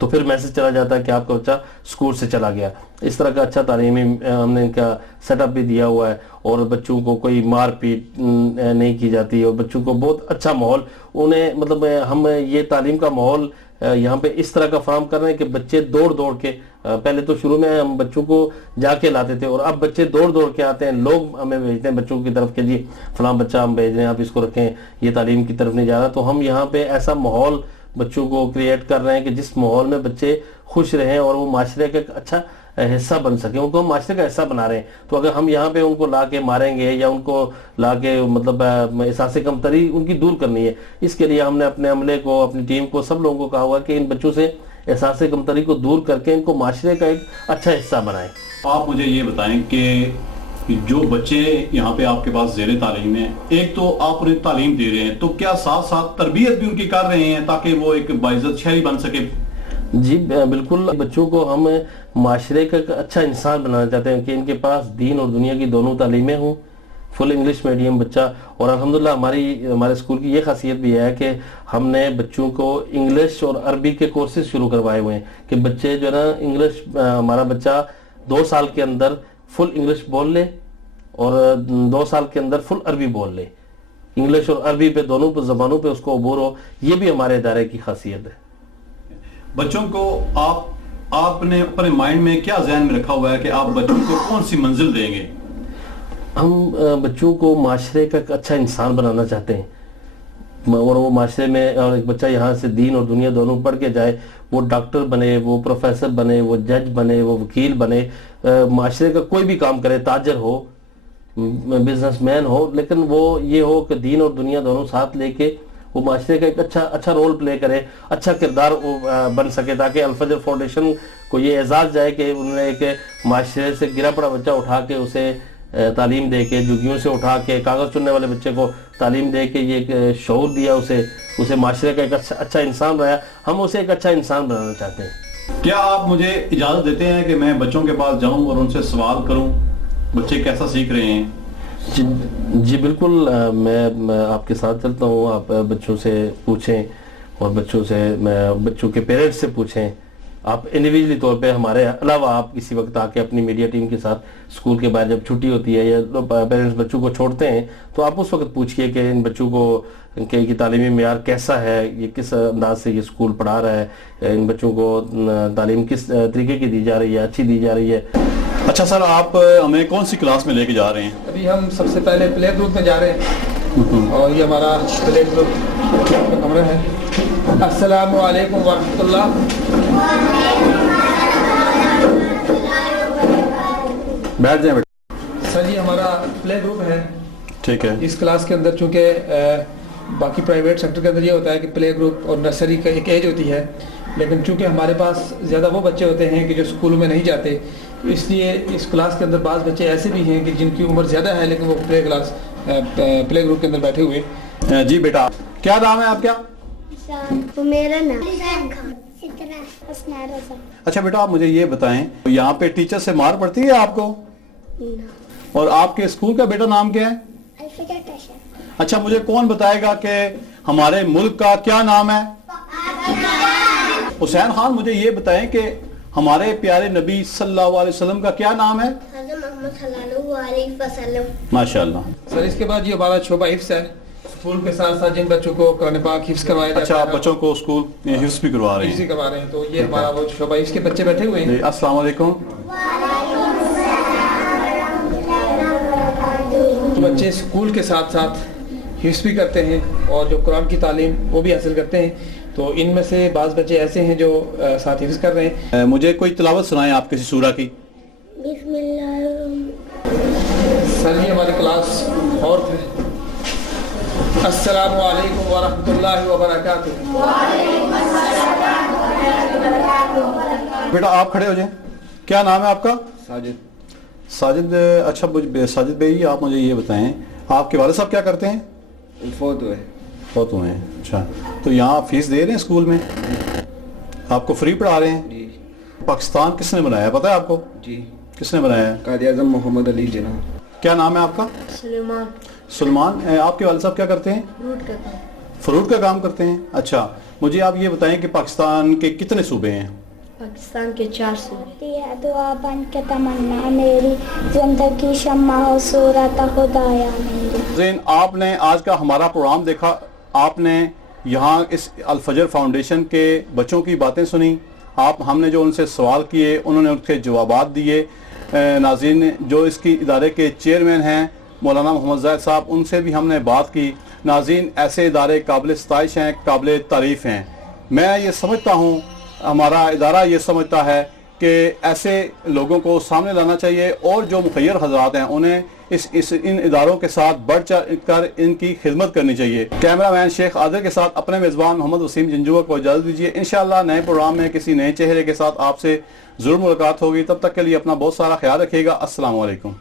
تو پھر میسج چلا جاتا ہے کہ آپ کا بچہ اسکول سے چلا گیا. اس طرح کا اچھا تعلیمی ہم نے ان کا سیٹ اپ بھی دیا ہوا ہے, اور بچوں کو کوئی مار پیٹ نہیں کی جاتی, اور بچوں کو بہت اچھا ماحول انہیں مطلب ہم یہ تعلیم کا ماحول یہاں پہ اس طرح کا فراہم کر رہے ہیں کہ بچے دوڑ دوڑ کے, پہلے تو شروع میں ہم بچوں کو جا کے لاتے تھے, اور اب بچے دوڑ دوڑ کے آتے ہیں, لوگ ہمیں بھیجتے ہیں بچوں کی طرف کہ جی فلاں بچہ ہم بھیج رہے ہیں, آپ اس کو رکھیں, یہ تعلیم کی طرف نہیں جا رہا. تو ہم یہاں پہ ایسا ماحول بچوں کو کریٹ کر رہے ہیں کہ جس ماحول میں بچے خوش رہیں اور وہ معاشرے کا ایک اچھا حصہ بن سکیں, ان کو ہم معاشرے کا حصہ بنا رہے ہیں. تو اگر ہم یہاں پہ ان کو لا کے ماریں گے یا ان کو لا کے مطلب احساس کمتری ان کی دور کرنی ہے, اس کے لیے ہم نے اپنے عملے کو, اپنی ٹیم کو, سب لوگوں کو کہا ہوا کہ ان بچوں سے احساس کمتری کو دور کر کے ان کو معاشرے کا ایک اچھا حصہ بنائیں. آپ مجھے یہ بتائیں کہ جو بچے یہااں پہ آپ کے پاس زیر تعلیم ہیں, ایک تو آپ انہیں تعلیم دے رہے ہیں, تو کیا ساتھ ساتھ تربیت بھی ان کی کر رہے ہیں تاکہ وہ ایک باعزت شہری بن سکے؟ جی بالکل, بچوں کو ہم معاشرے کا ایک اچھا انسان بنانا چاہتے ہیں کہ ان کے پاس دین اور دنیا کی دونوں تعلیمیں ہوں. فل انگلش میڈیم بچہ, اور الحمدللہ ہمارے اسکول کی یہ خاصیت بھی ہے کہ ہم نے بچوں کو انگلش اور عربی کے کورسز شروع کروائے ہوئے ہیں کہ بچے جو ہے نا انگلش, ہمارا بچہ 2 سال کے اندر فل انگلش بول لے اور 2 سال کے اندر فل عربی بول لے. انگلش اور عربی پہ دونوں پہ زبانوں پہ اس کو عبور ہو, یہ بھی ہمارے ادارے کی خاصیت ہے. بچوں کو آپ نے اپنے مائنڈ میں کیا ذہن میں رکھا ہوا ہے کہ آپ بچوں کو کون سی منزل دیں گے؟ ہم بچوں کو معاشرے کا ایک اچھا انسان بنانا چاہتے ہیں, اور وہ معاشرے میں اور ایک بچہ یہاں سے دین اور دنیا دونوں پڑھ کے جائے, وہ ڈاکٹر بنے, وہ پروفیسر بنے, وہ جج بنے, وہ وکیل بنے, معاشرے کا کوئی بھی کام کرے, تاجر ہو, بزنس مین ہو, لیکن وہ یہ ہو کہ دین اور دنیا دونوں ساتھ لے کے وہ معاشرے کا ایک اچھا رول پلے کرے, اچھا کردار بن سکے, تاکہ الفجر فاؤنڈیشن کو یہ اعزاز جائے کہ انہوں نے ایک معاشرے سے گرا پڑا بچہ اٹھا کے اسے تعلیم دے کے, جھگیوں سے اٹھا کے کاغذ چننے والے بچے کو تعلیم دے کے یہ ایک شعور دیا, اسے معاشرے کا ایک اچھا انسان بنایا. ہم اسے ایک اچھا انسان بنانا چاہتے ہیں. کیا آپ مجھے اجازت دیتے ہیں کہ میں بچوں کے پاس جاؤں اور ان سے سوال کروں, بچے کیسا سیکھ رہے ہیں؟ جی بالکل, میں آپ کے ساتھ چلتا ہوں, آپ بچوں سے پوچھیں اور بچوں کے پیرنٹس سے پوچھیں. آپ انڈیویجلی طور پہ ہمارے علاوہ آپ کسی وقت آ کے اپنی میڈیا ٹیم کے ساتھ اسکول کے بعد جب چھٹی ہوتی ہے یا پیرنٹس بچوں کو چھوڑتے ہیں تو آپ اس وقت پوچھئے کہ ان بچوں کو کہ تعلیمی معیار کیسا ہے, یہ کس انداز سے یہ اسکول پڑھا رہا ہے, ان بچوں کو تعلیم کس طریقے کی دی جا رہی ہے, اچھی دی جا رہی ہے. اچھا سر, آپ ہمیں کون سی کلاس میں لے کے جا رہے ہیں؟ ابھی ہم سب سے پہلے پلے گروپ میں جا رہے ہیں, اور یہ ہمارا پلے گروپ کا کمرہ ہے. السلام علیکم ورحمۃ اللہ. بیٹھ جائیں بیٹا. سر یہ ہمارا پلے گروپ ہے. ٹھیک ہے. اس کلاس کے اندر چونکہ باقی پرائیویٹ سیکٹر کے اندر یہ ہوتا ہے کہ پلے گروپ اور نرسری کا ایک ایج ہوتی ہے, لیکن چونکہ ہمارے پاس زیادہ وہ بچے ہوتے ہیں کہ جو اسکولوں میں نہیں جاتے, اس لیے اس کلاس کے اندر بعض بچے ایسے بھی ہیں کہ جن کی عمر زیادہ ہے لیکن وہ پلے گروپ کے اندر بیٹھے ہوئے. جی بیٹا, کیا نام ہے آپ؟ کیا میرا نام؟ اچھا بیٹا, آپ مجھے یہ بتائیں, یہاں پہ ٹیچر سے مار پڑتی ہے آپ کو؟ اور آپ کے اسکول کا بیٹا نام کیا ہے؟ اچھا, مجھے کون بتائے گا کہ ہمارے ملک کا کیا نام ہے؟ حسین خان, مجھے یہ بتائیں کہ ہمارے پیارے نبی صلی اللہ علیہ وسلم کا کیا نام ہے؟ ماشاءاللہ. سر اس کے بعد یہ ہمارا شعبہ حفظ ہے. اسکول کے ساتھ ساتھ جن بچوں کو قرآن پاک حفظ کروایا جاتا ہے. اچھا, آپ بچوں کو اسکول حفظ بھی کروا رہے ہیں؟ تو یہ ہمارا وہ شعبہ حفظ کے بچے بیٹھے ہوئے ہیں. السلام علیکم. بچے اسکول کے ساتھ ساتھ حفظ بھی کرتے ہیں اور جو قرآن کی تعلیم وہ بھی حاصل کرتے ہیں. تو ان میں سے بعض بچے ایسے ہیں جو ساتھ حفظ کر رہے ہیں. مجھے کوئی تلاوت سنائیں آپ کسی سورہ کی. بسم اللہ. سر یہ ہماری کلاس اور السلام علیکم ورحمۃ اللہ وبرکاتہ. بیٹا آپ کھڑے ہو جائیں. کیا نام ہے آپ کا؟ ساجد. اچھا ساجد بھائی, آپ مجھے یہ بتائیں, آپ کے والد صاحب کیا کرتے ہیں؟ فوت ہوئے ہیں. اچھا, تو یہاں فیس دے رہے ہیں اسکول میں, آپ کو فری پڑھا رہے ہیں؟ جی. پاکستان کس نے بنایا پتہ ہے آپ کو؟ جی. کس نے بنایا ہے؟ قائد اعظم محمد علی جناح. کیا نام ہے آپ کا؟ سلمان. آپ کے والد صاحب کیا کرتے ہیں؟ فروٹ کا کام. فروٹ کا کام کرتے ہیں. اچھا, مجھے آپ یہ بتائیں کہ پاکستان کے کتنے صوبے ہیں؟ پاکستان کے 4 صوبے. یہ دعا بن کے تمنا میری زندگی شمع ہو صورت خدایا میری. زین، آپ نے آج کا ہمارا پروگرام دیکھا، آپ نے یہاں اس الفجر فاؤنڈیشن کے بچوں کی باتیں سنی، ہم نے جو ان سے سوال کیے انہوں نے ان کے جوابات دیے. ناظرین، جو اس کی ادارے کے چیئرمین ہیں مولانا محمد زاہد صاحب، ان سے بھی ہم نے بات کی. ناظرین، ایسے ادارے قابل ستائش ہیں، قابل تعریف ہیں. میں یہ سمجھتا ہوں، ہمارا ادارہ یہ سمجھتا ہے کہ ایسے لوگوں کو سامنے لانا چاہیے اور جو مخیر حضرات ہیں انہیں ان اداروں کے ساتھ بڑھ چڑھ کر ان کی خدمت کرنی چاہیے. کیمرہ مین شیخ عادل کے ساتھ اپنے میزبان محمد وسیم جنجوعہ کو اجازت دیجیے. انشاءاللہ نئے پروگرام میں کسی نئے چہرے کے ساتھ آپ سے ضرور ملاقات ہوگی. تب تک کے لیے اپنا بہت سارا خیال رکھیے گا. السلام علیکم.